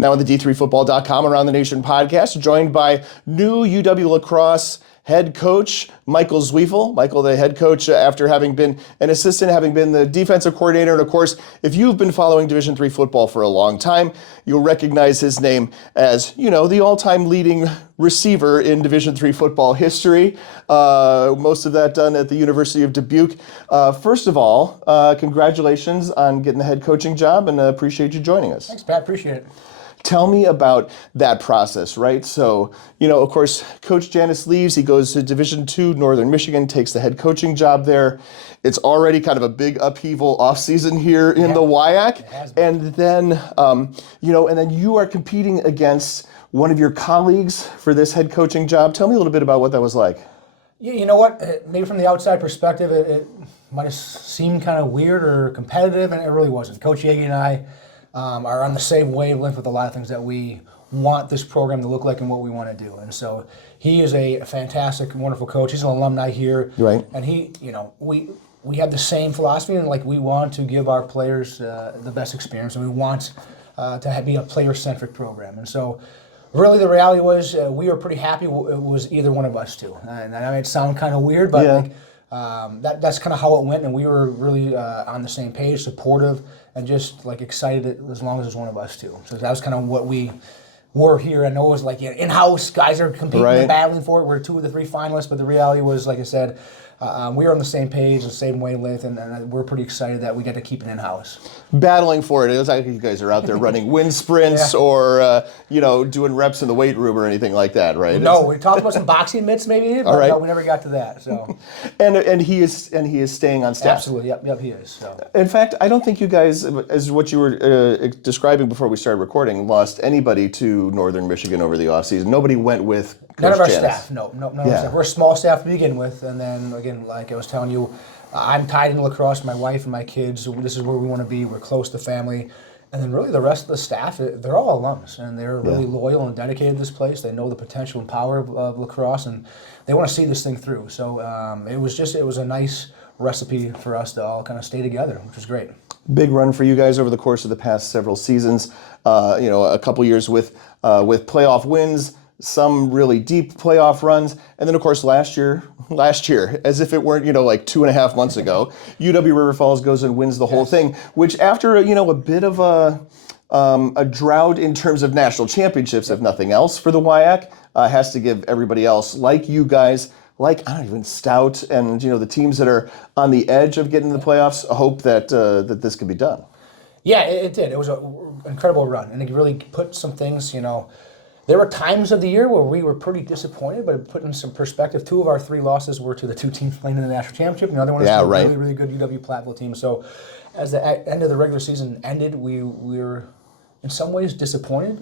Now on the D3Football.com Around the Nation podcast, joined by new UW lacrosse head coach Michael Zweifel. Michael, the head coach, after having been an assistant, having been the defensive coordinator, and of course, if you've been following Division III football for a long time, you'll recognize his name as, the all-time leading receiver in Division III football history. Most of that done at the University of Dubuque. First of all, congratulations on getting the head coaching job, and appreciate you joining us. Thanks, Pat. Appreciate it. Tell me about that process, right? So, of course, Coach Janis leaves. He goes to Division II, Northern Michigan, takes the head coaching job there. It's already kind of a big upheaval offseason here in the WIAC. And then, and then you are competing against one of your colleagues for this head coaching job. Tell me a little bit about what that was like. Yeah, you know what? Maybe from the outside perspective, it might have seemed kind of weird or competitive, and it really wasn't. Coach Yagi and I are on the same wavelength with a lot of things that we want this program to look like and what we want to do. And so he is a fantastic, wonderful coach. He's an alumni here. Right. And he, we have the same philosophy, and we want to give our players the best experience, and we want to be a player-centric program. And so really the reality was we were pretty happy it was either one of us two. And that might sound kind of weird, but that's kind of how it went, and we were really on the same page, supportive, and just excited as long as it was one of us two. So that was kind of what we were here. I know it was in-house, guys are competing and battling for it. We're 2 of the 3 finalists, but the reality was, like I said, we were on the same page, the same wavelength, and we're pretty excited that we get to keep it in-house. Battling for it. It was like you guys are out there running wind sprints or, doing reps in the weight room or anything like that, right? No, we talked about some boxing mitts maybe, but no, we never got to that. So, and he is staying on staff. Absolutely, yep, he is. So. In fact, I don't think you guys, as what you were describing before we started recording, lost anybody to Northern Michigan over the offseason. Nobody went with Coach None of our Janis. staff, no, none of our staff. We're a small staff to begin with, and then again, like I was telling you, I'm tied into lacrosse, my wife and my kids, so this is where we want to be, we're close to family, and then really the rest of the staff, they're all alums, and they're really loyal and dedicated to this place. They know the potential and power of lacrosse, and they want to see this thing through. So it was a nice recipe for us to all kind of stay together, which was great. Big run for you guys over the course of the past several seasons, a couple years with playoff wins, some really deep playoff runs, and then of course last year, as if it weren't 2.5 months ago, UW River Falls goes and wins the whole thing, which after a bit of a drought in terms of national championships, if nothing else, for the WIAC, has to give everybody else, like you guys, even Stout and the teams that are on the edge of getting to the playoffs, a hope that this could be done. Yeah, it did. It was an incredible run, and it really put some things, There were times of the year where we were pretty disappointed, but it put in some perspective. 2 of our 3 losses were to the 2 teams playing in the national championship. And the other one was to a really, really good UW-Platteville team. So as the end of the regular season ended, we were in some ways disappointed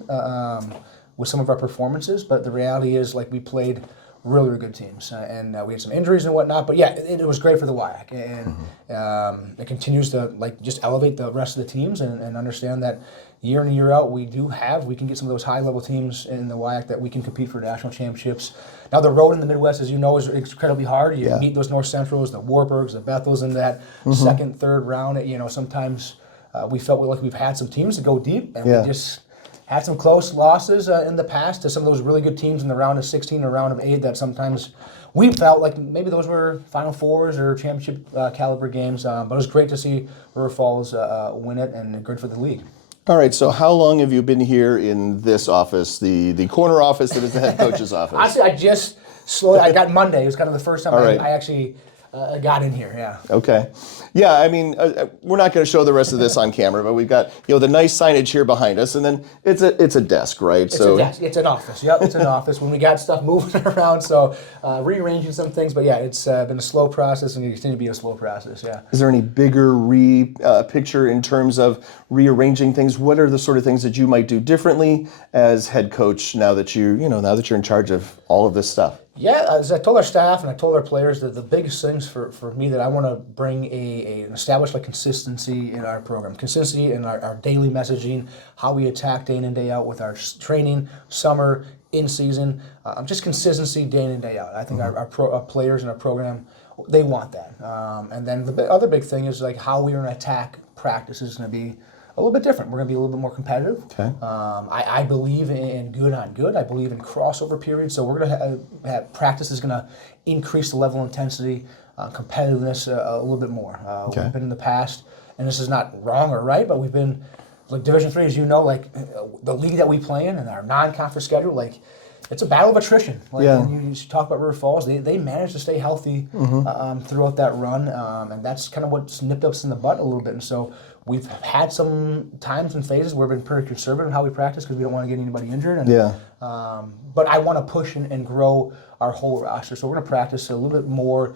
with some of our performances. But the reality is, we played really, really good teams. And we had some injuries and whatnot. But yeah, it was great for the WIAC. And it continues to just elevate the rest of the teams and understand that year in and year out, we can get some of those high-level teams in the WIAC that we can compete for national championships. Now, the road in the Midwest, as you know, is incredibly hard. You meet those North Centrals, the Warburgs, the Bethels in that second, third round. Sometimes we felt like we've had some teams that go deep, and we just had some close losses in the past to some of those really good teams in the round of 16 or round of 8 that sometimes we felt like maybe those were Final Fours or championship caliber games. But it was great to see River Falls win it, and good for the league. All right, so how long have you been here in this office, the corner office that is the head coach's office? Honestly, I got Monday. It was kind of the first time I actually got in here, yeah. Okay. Yeah, I mean, we're not going to show the rest of this on camera, but we've got, the nice signage here behind us, and then it's a desk, right? It's a desk. It's an office. Yep, it's an office. When we got stuff moving around, so rearranging some things, but yeah, it's been a slow process, and it continue to be a slow process, yeah. Is there any bigger picture in terms of rearranging things? What are the sort of things that you might do differently as head coach now that you're in charge of all of this stuff? Yeah, as I told our staff and I told our players that the biggest things for me that I want to bring an established consistency in our program, consistency in our daily messaging, how we attack day in and day out with our training, summer, in season, just consistency day in and day out. I think our players and our program, they want that. And then the other big thing is how we're going to attack practice is going to be a little bit different. We're going to be a little bit more competitive. Okay. I believe in good on good. I believe in crossover periods. So we're going to have practice is going to increase the level of intensity, competitiveness a little bit more. We've been in the past, and this is not wrong or right, but we've been like Division III, as you know, like the league that we play in and our non-conference schedule, like it's a battle of attrition. Like when you talk about River Falls, they managed to stay healthy throughout that run, and that's kind of what's nipped us in the butt a little bit. And so we've had some times and phases where we've been pretty conservative in how we practice because we don't want to get anybody injured. And, but I want to push and grow our whole roster. So we're going to practice a little bit more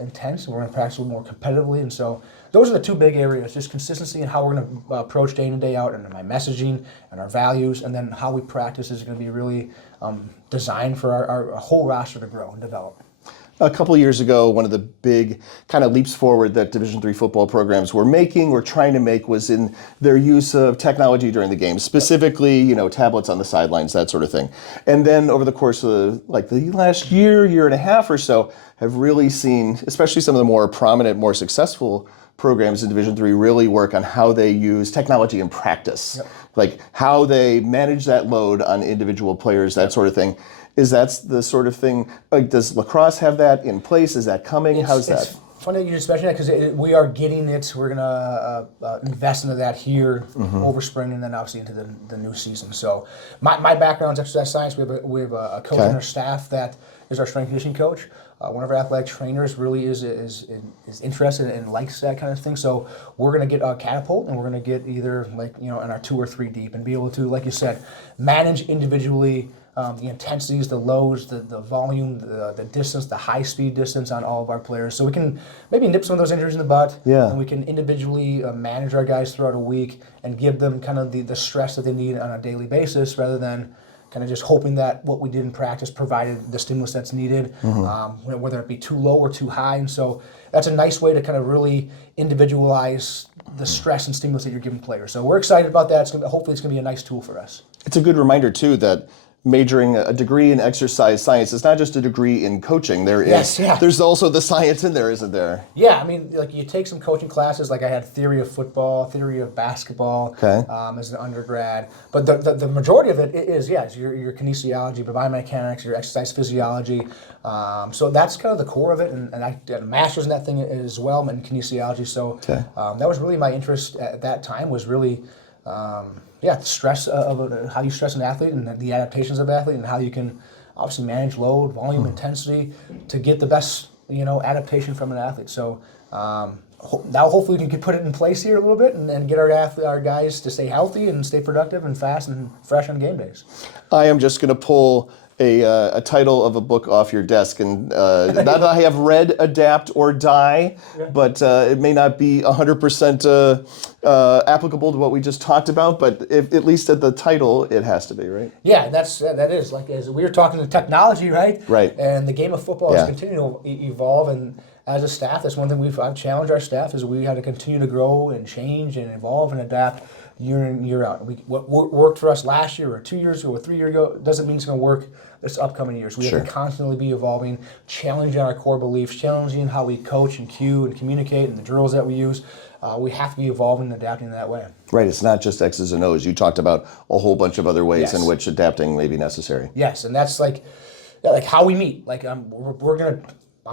intense, and we're going to practice a little more competitively. And so those are the two big areas, just consistency and how we're going to approach day in and day out, and my messaging and our values, and then how we practice is going to be really designed for our whole roster to grow and develop. A couple of years ago, one of the big kind of leaps forward that Division III football programs were making or trying to make was in their use of technology during the game, specifically, you know, tablets on the sidelines, that sort of thing. And then over the course of like the last year and a half or so, have really seen, especially some of the more prominent, more successful programs in Division III really work on how they use technology in practice, like how they manage that load on individual players, that sort of thing. Is that the sort of thing, like does lacrosse have that in place? Is that coming? How's that? It's funny that you just mentioned that because we are getting it. We're going to invest into that here over spring and then obviously into the new season. So my background is exercise science. We have a coach on our staff that is our strength conditioning coach. One of our athletic trainers really is interested and likes that kind of thing. So we're going to get a catapult, and we're going to get either like in our 2 or 3 deep, and be able to, like you said, manage individually the intensities, the lows, the volume, the distance, the high speed distance on all of our players. So we can maybe nip some of those injuries in the butt, and we can individually manage our guys throughout a week and give them kind of the stress that they need on a daily basis, rather than kind of just hoping that what we did in practice provided the stimulus that's needed, whether it be too low or too high. And so that's a nice way to kind of really individualize the stress and stimulus that you're giving players. So we're excited about that. Hopefully it's going to be a nice tool for us. It's a good reminder, too, that majoring a degree in exercise science is not just a degree in coaching. There's also the science in there, isn't there? Yeah, I mean, like you take some coaching classes, like I had theory of football, theory of basketball as an undergrad. But the majority of it is your kinesiology, biomechanics, your exercise physiology. So that's kind of the core of it. And I did a master's in that thing as well, in kinesiology. So that was really my interest at that time, was really the stress of how you stress an athlete and the adaptations of an athlete, and how you can obviously manage load, volume, intensity to get the best adaptation from an athlete. So now hopefully we can put it in place here a little bit and get our guys to stay healthy and stay productive and fast and fresh on game days. I am just going to pull a title of a book off your desk, and not that I have read Adapt or Die, but it may not be 100% applicable to what we just talked about, but at least at the title, it has to be, right? Yeah, that is, like, as we were talking to technology, right? Right. And the game of football is continuing to evolve, and as a staff, that's one thing I've challenged our staff, is we had to continue to grow and change and evolve and adapt year in, year out. What worked for us last year or 2 years ago or 3 years ago doesn't mean it's going to work this upcoming years. We have to constantly be evolving, challenging our core beliefs, challenging how we coach and cue and communicate and the drills that we use. We have to be evolving and adapting in that way. Right, it's not just X's and O's. You talked about a whole bunch of other ways in which adapting may be necessary. Yes, and that's like how we meet. Like I'm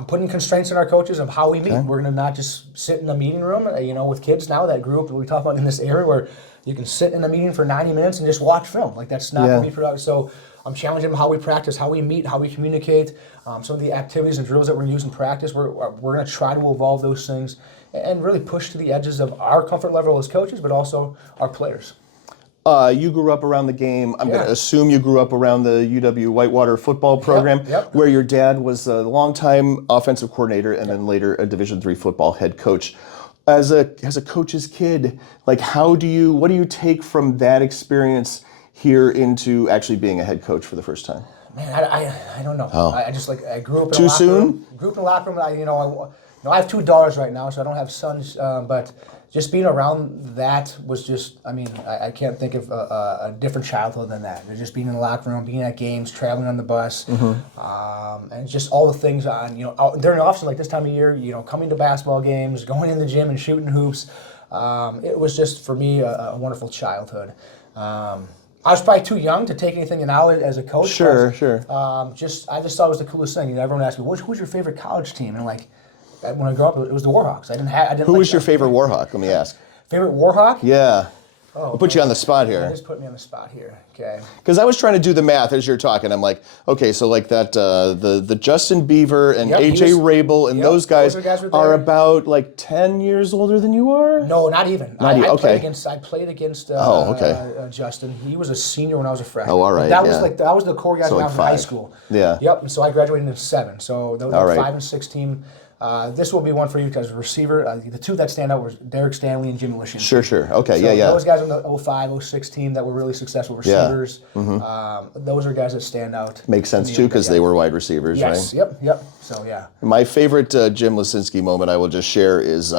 putting constraints on our coaches of how we meet. We're going to not just sit in a meeting room, with kids now that grew up, we talk about in this area where you can sit in a meeting for 90 minutes and just watch film. Like that's not going to be productive. So I'm challenging them how we practice, how we meet, how we communicate, some of the activities and drills that we're using in practice. We're going to try to evolve those things and really push to the edges of our comfort level as coaches, but also our players. You grew up around the game. I'm going to assume you grew up around the UW-Whitewater football program, where your dad was a longtime offensive coordinator and then later a Division III football head coach. As a coach's kid, like what do you take from that experience here into actually being a head coach for the first time? Man, I don't know. I grew up in Too a locker soon? room. Grew up in a locker room. I have 2 daughters right now, so I don't have sons, but just being around that was just, I can't think of a different childhood than that. Just being in the locker room, being at games, traveling on the bus, and just all the things during the off season, like this time of year, coming to basketball games, going in the gym and shooting hoops. it was just, for me, a wonderful childhood. I was probably too young to take anything now as a coach. Sure, but, sure. I just thought it was the coolest thing. Everyone asked me, "Who's your favorite college team?" And like, when I grew up, it was the Warhawks. I didn't. Who was your favorite Warhawk? Let me ask. Favorite Warhawk? Yeah. Oh, I'll put you on the spot You here. just put me on the spot here. Okay. Because I was trying to do the math as you're talking. I'm like, okay, so like that, the Justin Beaver and Yep, he AJ was- Rabel and yep, those guys, were there. are about like 10 years older than you are? No, not even. Okay. I played against Justin. He was a senior when I was a freshman. Oh, all right, That yeah. that was the core guys So when I like was in high 5. school. Yeah. Yep. And so I graduated in 7. So that was All a right. 5 and 6 team. This will be one for you because receiver, the two that stand out were Derek Stanley and Jimmy Lishan. Sure. Okay, So yeah. those guys on the 05, 06 team that were really successful receivers, those are guys that stand out. Makes sense too because they were wide receivers, Yes, right? yep. So, yeah. My favorite Jim Lisinski moment I will just share is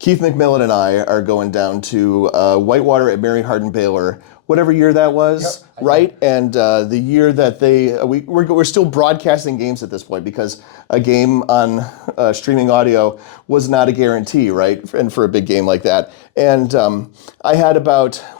Keith McMillan and I are going down to Whitewater at Mary Hardin Baylor, whatever year that was, Yep, right? And the year that we're still broadcasting games at this point because a game on streaming audio was not a guarantee, right? And for a big game like that. And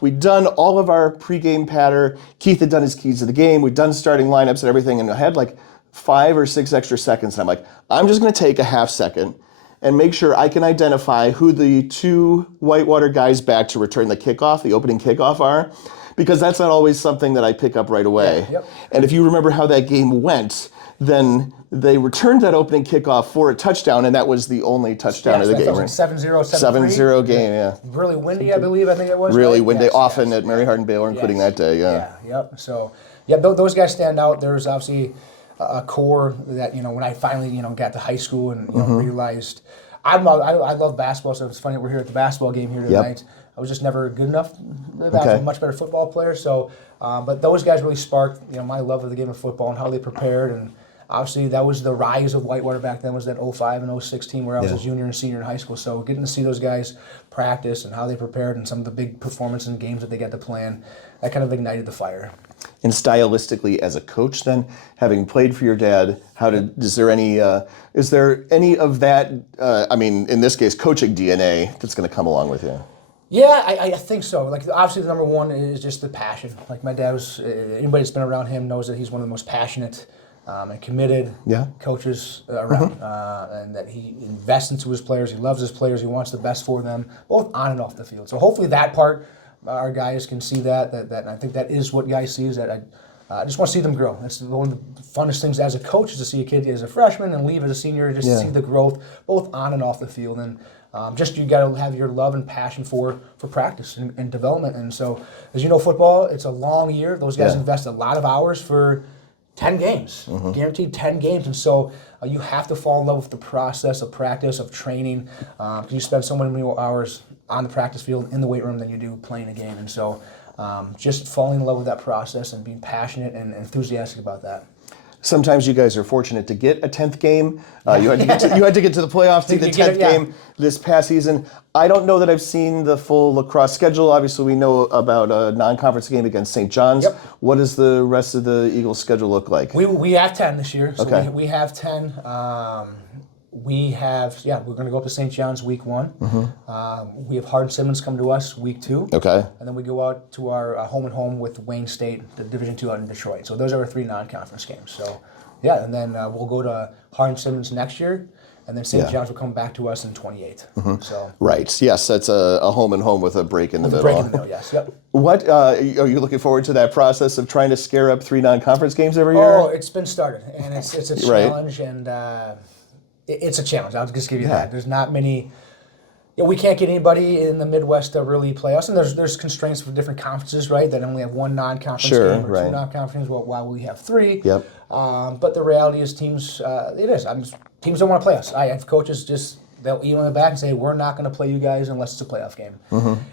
we'd done all of our pregame patter. Keith had done his keys to the game. We'd done starting lineups and everything. And I had like 5 or 6 extra seconds. And I'm like, I'm just going to take a half second and make sure I can identify who the 2 Whitewater guys back to return the kickoff, the opening kickoff are, because that's not always something that I pick up right away. Yep. And if you remember how that game went, then they returned that opening kickoff for a touchdown, and that was the only touchdown of the game. That was like 7-0, 7-0 game, yeah. Really windy, I believe. I think it was. Really right? windy, Yes, often yes. at Mary Hardin Baylor, including that day, yeah. Yep. So, yeah, those guys stand out. There's obviously a core that, when I finally, got to high school and realized I love basketball, so it's funny that we're here at the basketball game here tonight. I was just never good enough. I was a much better football player. So, but those guys really sparked, my love of the game of football and how they prepared. And obviously, that was the rise of Whitewater back then. Was that 05 and 06 team where I was a junior and senior in high school. So, getting to see those guys practice and how they prepared and some of the big performances and games that they got to play in, that kind of ignited the fire. And stylistically, as a coach, then having played for your dad, is there any of that? In this case, coaching DNA that's going to come along with you? Yeah, I think so. Like, obviously, the number one is just the passion. Like, my dad was. Anybody that's been around him knows that he's one of the most passionate and committed coaches around, and that he invests into his players. He loves his players. He wants the best for them, both on and off the field. So hopefully that part. Our guys can see that and I think that is what guys see, is that I just want to see them grow. That's one of the funnest things as a coach, is to see a kid as a freshman and leave as a senior, just to see the growth both on and off the field. And you got to have your love and passion for practice and development. And so, as you know, football, it's a long year. Those guys invest a lot of hours for 10 games, guaranteed 10 games. And so you have to fall in love with the process of practice, of training, because you spend so many more hours on the practice field, in the weight room, than you do playing a game. And so just falling in love with that process and being passionate and enthusiastic about that. Sometimes you guys are fortunate to get a 10th game. You had to get to the playoffs to get the 10th game this past season. I don't know that I've seen the full lacrosse schedule. Obviously, we know about a non-conference game against St. John's. Yep. What does the rest of the Eagles schedule look like? We have 10 this year. So Okay. we have 10. We're going to go up to St. John's week 1. We have Hardin Simmons come to us week 2. Okay. And then we go out to our home and home with Wayne State, the Division II out in Detroit. So those are our 3 non-conference games. So, and then we'll go to Hardin Simmons next year, and then St. John's will come back to us in 28. So Right. Yes, that's a home and home with a break in the middle. break in the middle, yes. Yep. What are you looking forward to that process of trying to scare up 3 non-conference games every year? Oh, it's been started, and it's a challenge, and it's a challenge. I'll just give you that. There's not many. We can't get anybody in the Midwest to really play us, and there's constraints for different conferences, right? That only have 1 non-conference game or 2 non-conference, while we have 3. Yep. But the reality is, teams teams don't want to play us. I have coaches they'll email me back and say, we're not going to play you guys unless it's a playoff game.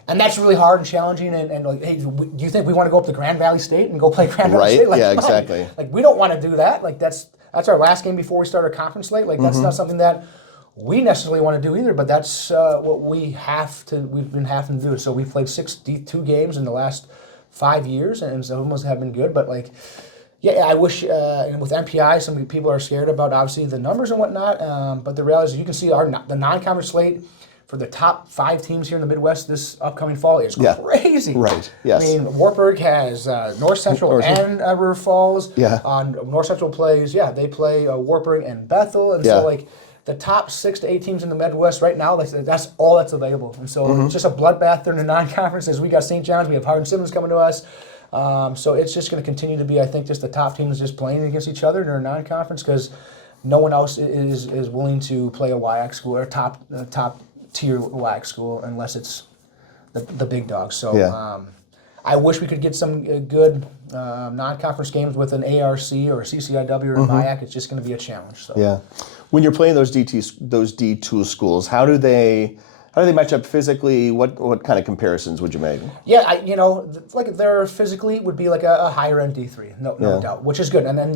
And that's really hard and challenging. And like, hey, do you think we want to go up to Grand Valley State and go play Grand Valley State? Like, yeah, exactly. Like, we don't want to do that. Like, that's our last game before we start our conference slate. Like, that's not something that we necessarily want to do either, but that's what we've been having to do. So we've played 62 games in the last 5 years, and some of them have been good, but like, I wish, and with MPI, some people are scared about, obviously, the numbers and whatnot, but the reality is you can see the non-conference slate for the top 5 teams here in the Midwest this upcoming fall is crazy. Right. Yes. I mean, Wartburg has North Central and River Falls. Yeah. North Central plays. Yeah, they play Wartburg and Bethel, and so like the top 6 to 8 teams in the Midwest right now, that's all that's available. And so it's just a bloodbath during the non-conferences. We got St. John's, we have Hardin Simmons coming to us. So it's just going to continue to be, I think, just the top teams just playing against each other during non-conference because no one else is willing to play a WIAC school or top tier WIAC school unless it's the big dogs. So I wish we could get some good non-conference games with an ARC or a CCIW or a WIAC. It's just going to be a challenge. So. Yeah. When you're playing those D2 schools, how do they match up physically? What kind of comparisons would you make? Yeah, like they're physically would be like a higher end D3, no doubt, which is good. And then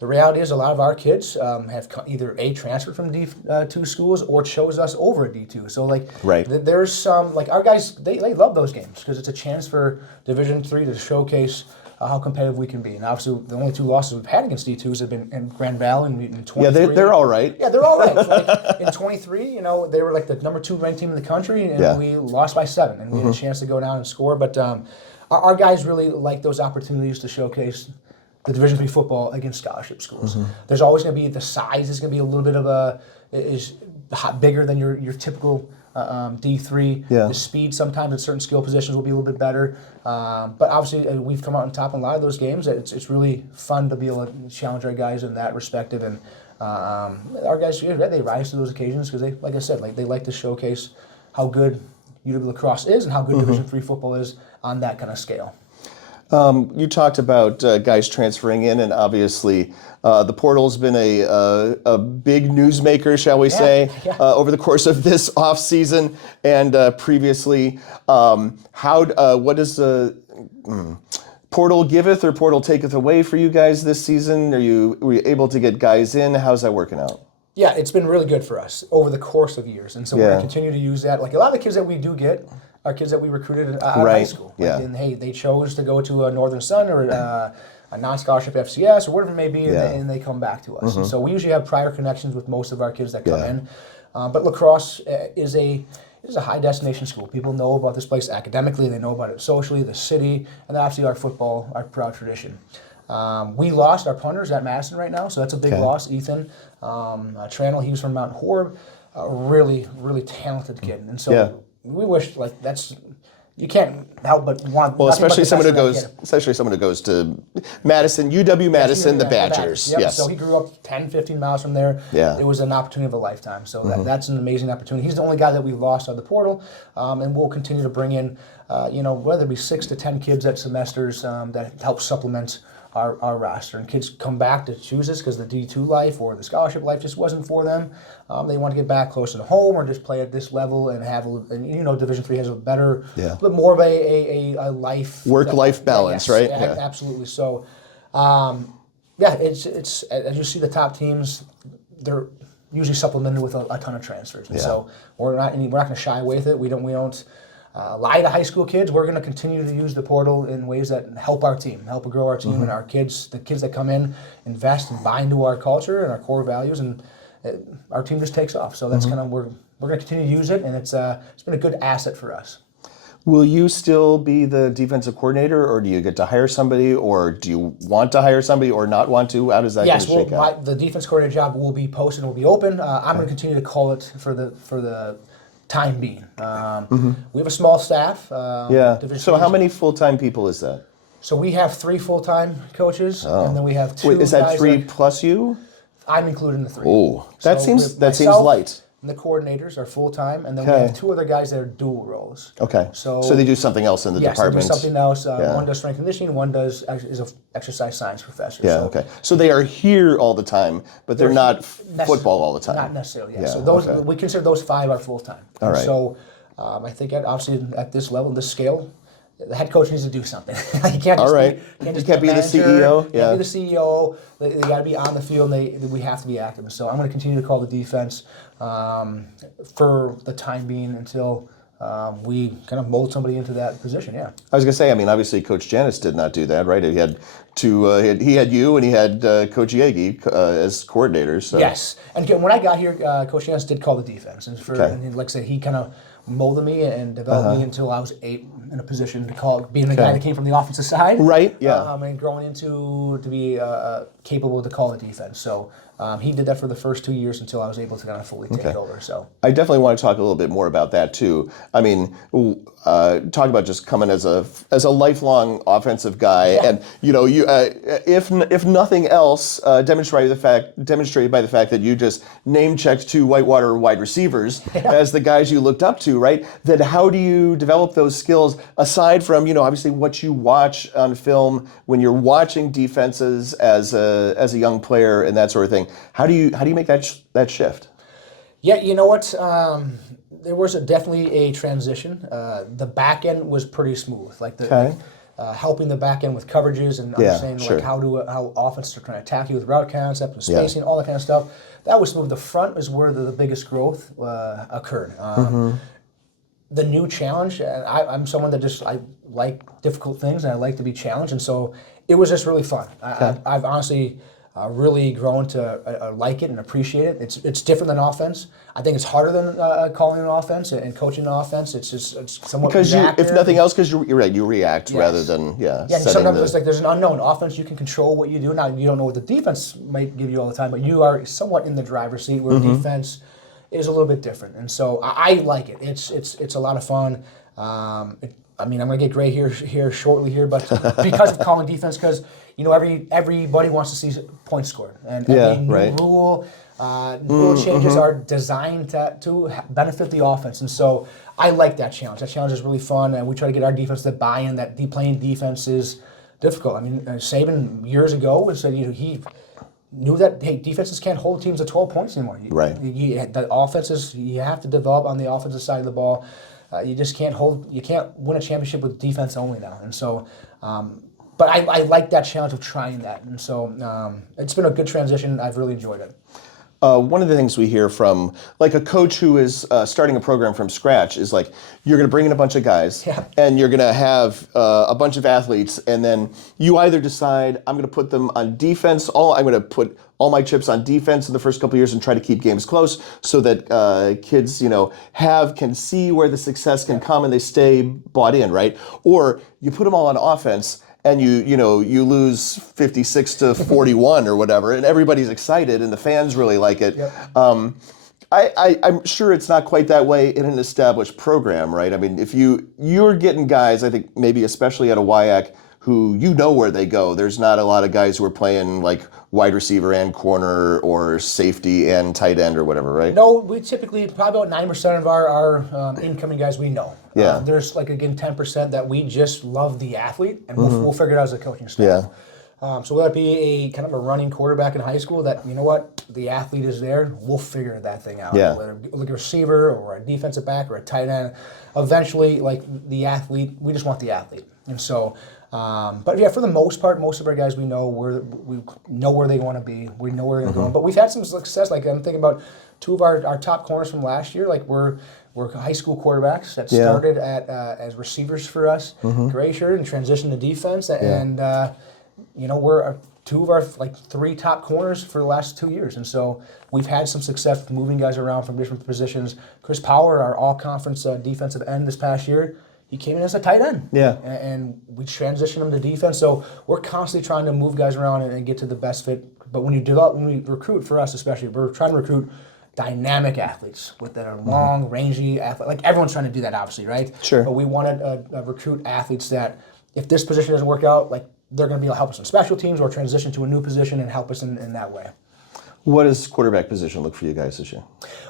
the reality is a lot of our kids have either transferred from D2 schools or chose us over a D2. So there's some like our guys they love those games because it's a chance for Division III to showcase how competitive we can be. And obviously, the only 2 losses we've had against D2s have been in Grand Valley in 23. Yeah, they're all right. Yeah, they're all right. Like, in 23, they were like the number 2 ranked team in the country, and we lost by 7, and we had a chance to go down and score. But our guys really like those opportunities to showcase the Division III football against scholarship schools. There's always going to be the size is going to be a little bit of is bigger than your typical D3. The speed sometimes at certain skill positions will be a little bit better. But obviously we've come out on top in a lot of those games. It's really fun to be able to challenge our guys in that respective. And our guys, they rise to those occasions because they, like I said, they like to showcase how good UW lacrosse is and how good Division III football is on that kind of scale. You talked about guys transferring in, and obviously the portal's been a big newsmaker, shall we say, over the course of this off season and previously. What does the portal giveth or portal taketh away for you guys this season? Were you able to get guys in? How's that working out? Yeah, it's been really good for us over the course of years, and so we're going to continue to use that. Like a lot of the kids that we do get are kids that we recruited out of high school. And hey, they chose to go to a Northern Sun or a non-scholarship FCS or whatever it may be, and they come back to us. And so we usually have prior connections with most of our kids that come in. But lacrosse is a high destination school. People know about this place academically, they know about it socially, the city, and obviously our football, our proud tradition. We lost our punters at Madison right now, so that's a big loss. Ethan Tranel, he was from Mount Horeb, a really, really talented kid. And so we wish you can't help but want. Well, especially someone who goes to Madison, UW-Madison, the Badgers. Yep. So he grew up 10, 15 miles from there. It was an opportunity of a lifetime. So that's an amazing opportunity. He's the only guy that we lost on the portal, and we'll continue to bring in, whether it be 6 to 10 kids at semesters that help supplement our roster. And kids come back to choose us because the D2 life or the scholarship life just wasn't for them. They want to get back closer to home or just play at this level and have, Division III has a better, but more of a life. Work-life balance, right? Yeah, absolutely. So, it's as you see the top teams, they're usually supplemented with a ton of transfers. And so we're not going to shy away with it. We don't lie to high school kids. We're going to continue to use the portal in ways that help our team, help grow our team, and our kids, the kids that come in, invest and buy into our culture and our core values, and our team just takes off. So that's kind of we're going to continue to use it, and it's been a good asset for us. Will you still be the defensive coordinator, or do you get to hire somebody, or do you want to hire somebody, or not want to? How does that shake out? The defense coordinator job will be posted and will be open. I'm going to continue to call it for the time being. We have a small staff. So how many full-time people is that? So we have 3 full-time coaches, and then we have 2. Wait, is that 3 plus you? I'm included in the 3. Oh, that seems light. And the coordinators are full-time, and then we have 2 other guys that are dual roles. Okay. So they do something else in the department. Yes, they do something else. One does strength and conditioning, one is an exercise science professor. Okay. So they are here all the time, but they're not football all the time. Not necessarily, So we consider those 5 are full-time. All right. So I think obviously at this level, this scale, the head coach needs to do something. You can't just be the CEO. Can't be the CEO. They got to be on the field. And we have to be active. So I'm going to continue to call the defense for the time being until we kind of mold somebody into that position. Yeah. I was gonna say, I mean, obviously, Coach Janis did not do that, right? He had two. He had you, and he had Coach Yagi as coordinators. So. Yes, and again, when I got here, Coach Janis did call the defense, and Okay. and like I said, he kind of molded me and developed me until I was in a position to call, being the guy that came from the offensive side, Right, yeah. and growing into to be capable to call the defense. So he did that for the first 2 years until I was able to kind of fully take over. So I definitely want to talk a little bit more about that too. I mean, talk about just coming as a lifelong offensive guy, and you know, you if nothing else, demonstrated by the fact that you just name checked two Whitewater wide receivers as the guys you looked up to, right? Then how do you develop those skills aside from, you know, obviously what you watch on film when you're watching defenses as a young player and that sort of thing? How do you make that shift? yeah, you know what? There was definitely a transition. The back end was pretty smooth, like helping the back end with coverages and understanding like how offenses are trying to attack you with route concept and spacing, all that kind of stuff. That was smooth. The front is where the biggest growth occurred. The new challenge, and I'm someone that I like difficult things and I like to be challenged, and so it was just really fun. I've honestly really grown to like it and appreciate it. It's different than offense. I think it's harder than calling an offense and coaching an offense. It's somewhat Because reactive. if nothing else, because you're right, you react rather than Yeah, and sometimes it's like there's an unknown. Offense, you can control what you do. Now, you don't know what the defense might give you all the time, but you are somewhat in the driver's seat, where defense is a little bit different. And so I like it. It's a lot of fun. I mean, I'm going to get gray here shortly here, but because of calling defense, because, you know, everybody wants to see points scored. And every new rule changes are designed to benefit the offense. And so I like that challenge. That challenge is really fun, and we try to get our defense to buy in that playing defense is difficult. I mean, Saban years ago said, you know, he knew that, hey, defenses can't hold teams to 12 points anymore. Right. The offenses, you have to develop on the offensive side of the ball. You just can't win a championship with defense only now. And so, but I like that challenge of trying that. And so it's been a good transition. I've really enjoyed it. One of the things we hear from like a coach who is starting a program from scratch is like, you're going to bring in a bunch of guys and you're going to have a bunch of athletes, and then you either decide, I'm going to put them on defense, I'm going to put all my chips on defense in the first couple of years and try to keep games close so that kids, you know, can see where the success can come and they stay bought in, right? Or you put them all on offense and you lose 56-41 or whatever, and everybody's excited and the fans really like it. I'm sure it's not quite that way in an established program, right? I mean, if you're getting guys, I think maybe especially at a WIAC, who you know where they go. There's not a lot of guys who are playing like wide receiver and corner or safety and tight end or whatever, right? No, we typically, probably about 9% of our incoming guys we know. Yeah. There's like, again, 10% that we just love the athlete, and we'll figure it out as a coaching staff. So whether it be a kind of a running quarterback in high school that, you know what, the athlete is there, we'll figure that thing out. Whether like a receiver or a defensive back or a tight end, eventually, like the athlete, we just want the athlete. And so, but yeah, for the most part, most of our guys we know where they want to be. We know where they're going. But we've had some success. Like I'm thinking about two of our top corners from last year. Like we're high school quarterbacks that started as receivers for us, gray shirt, and transitioned to defense. And you know, we're two of our like three top corners for the last 2 years. And so we've had some success with moving guys around from different positions. Chris Power, our all-conference defensive end this past year, he came in as a tight end. And we transitioned him to defense. So we're constantly trying to move guys around and get to the best fit. But when we recruit, for us especially, we're trying to recruit dynamic athletes with that are long, rangy athletes. Like everyone's trying to do that, obviously, right? Sure. But we wanted to recruit athletes that, if this position doesn't work out, like they're going to be able to help us in special teams or transition to a new position and help us in that way. What does quarterback position look for you guys this year?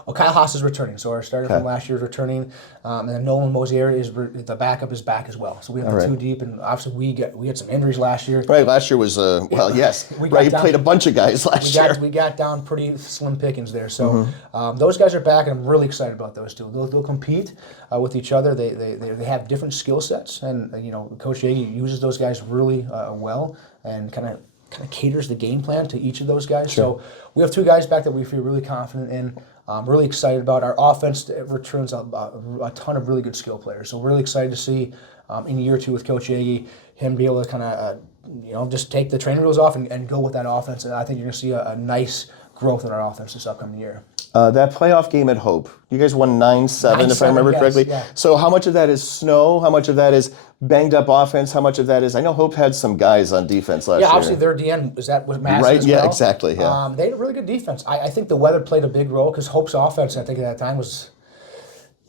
Well, Kyle Haas is returning, so our starter from last year is returning, and then Nolan Mosier the backup is back as well. So we have the two deep, and obviously we had some injuries last year. Right, last year was yes. Right, you played a bunch of guys last year. We got down pretty slim pickings there. So those guys are back, and I'm really excited about those two. They'll compete with each other. They have different skill sets, and you know, Coach Yagi uses those guys really well, and kind of kind of caters the game plan to each of those guys. So we have 2 guys back that we feel really confident in, really excited about. Our offense returns a ton of really good skill players. So we're really excited to see in year 2 with Coach Yagi, him be able to kind of just take the training wheels off and go with that offense. And I think you're going to see a nice growth in our offense this upcoming year. That playoff game at Hope, you guys won 9-7 if I remember correctly. Yeah. So how much of that is snow? How much of that is banged up offense? How much of that is, I know Hope had some guys on defense last year. Yeah, obviously their DN was massive Right, as yeah, well. exactly, yeah. They had a really good defense. I think the weather played a big role because Hope's offense, I think at that time, was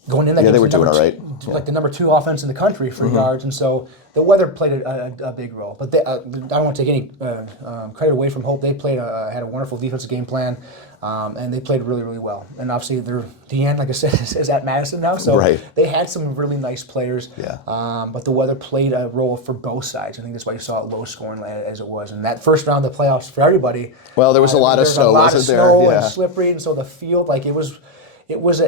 going in. Yeah, they were doing all right. Like the number 2 offense in the country for yards, and so the weather played a big role. But I don't want to take any credit away from Hope. They had a wonderful defensive game plan, and they played really, really well. And obviously their DN, like I said, is at Madison now, so they had some really nice players. Yeah. But the weather played a role for both sides. I think that's why you saw it low scoring as it was. And that first round of the playoffs for everybody. Well, there was a lot of snow, wasn't there? A lot of snow Yeah. and slippery, and so the field, like it was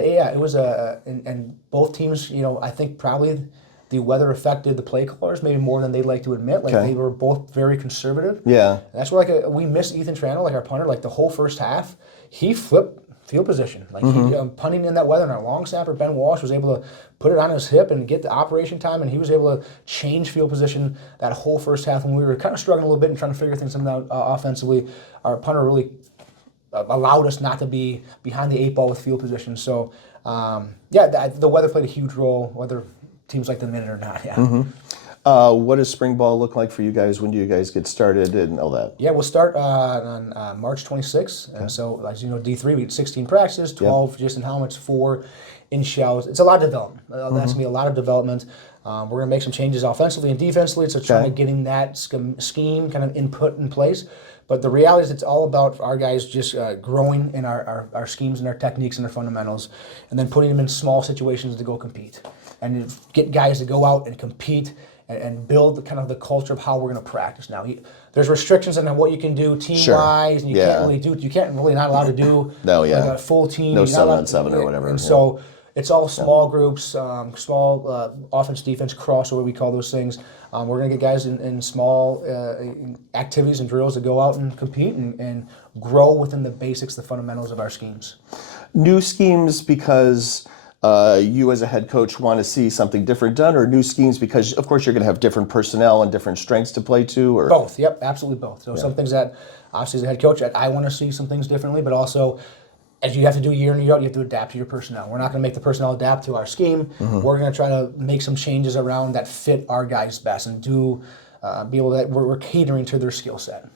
and both teams, I think probably the weather affected the play callers maybe more than they'd like to admit. Like they were both very conservative. Yeah. And that's where we missed Ethan Trano, like our punter, like the whole first half. He flipped field position. Like he punting in that weather, and our long snapper Ben Walsh was able to put it on his hip and get the operation time, and he was able to change field position that whole first half when we were kind of struggling a little bit and trying to figure things out offensively. Our punter really allowed us not to be behind the 8 ball with field position. So, the weather played a huge role, whether teams like the minute or not. Yeah. What does spring ball look like for you guys? When do you guys get started and all that? Yeah, we'll start on March 26th. And so, as you know, D3, we had 16 practices, 12 just in helmets, 4 in shells. It's a lot of development. That's going to be a lot of development. We're going to make some changes offensively and defensively. So trying to getting that scheme kind of input in place. But the reality is it's all about our guys just growing in our schemes and our techniques and our fundamentals, and then putting them in small situations to go compete. And get guys to go out and compete and build kind of the culture of how we're going to practice. Now, there's restrictions on what you can do team-wise, and you can't really not allowed to do like a full team. No 7-on-7 or whatever. And so it's all small groups, small offense, defense, crossover, we call those things. We're going to get guys in small activities and drills to go out and compete and grow within the basics, the fundamentals of our schemes. New schemes because you as a head coach want to see something different done, or new schemes because, of course, you're going to have different personnel and different strengths to play to? Or both, yep, absolutely both. So some things that, obviously as a head coach, I want to see some things differently, but also as you have to do year in, year out, you have to adapt to your personnel. We're not going to make the personnel adapt to our scheme. We're going to try to make some changes around that fit our guys best and be able that we're catering to their skill set.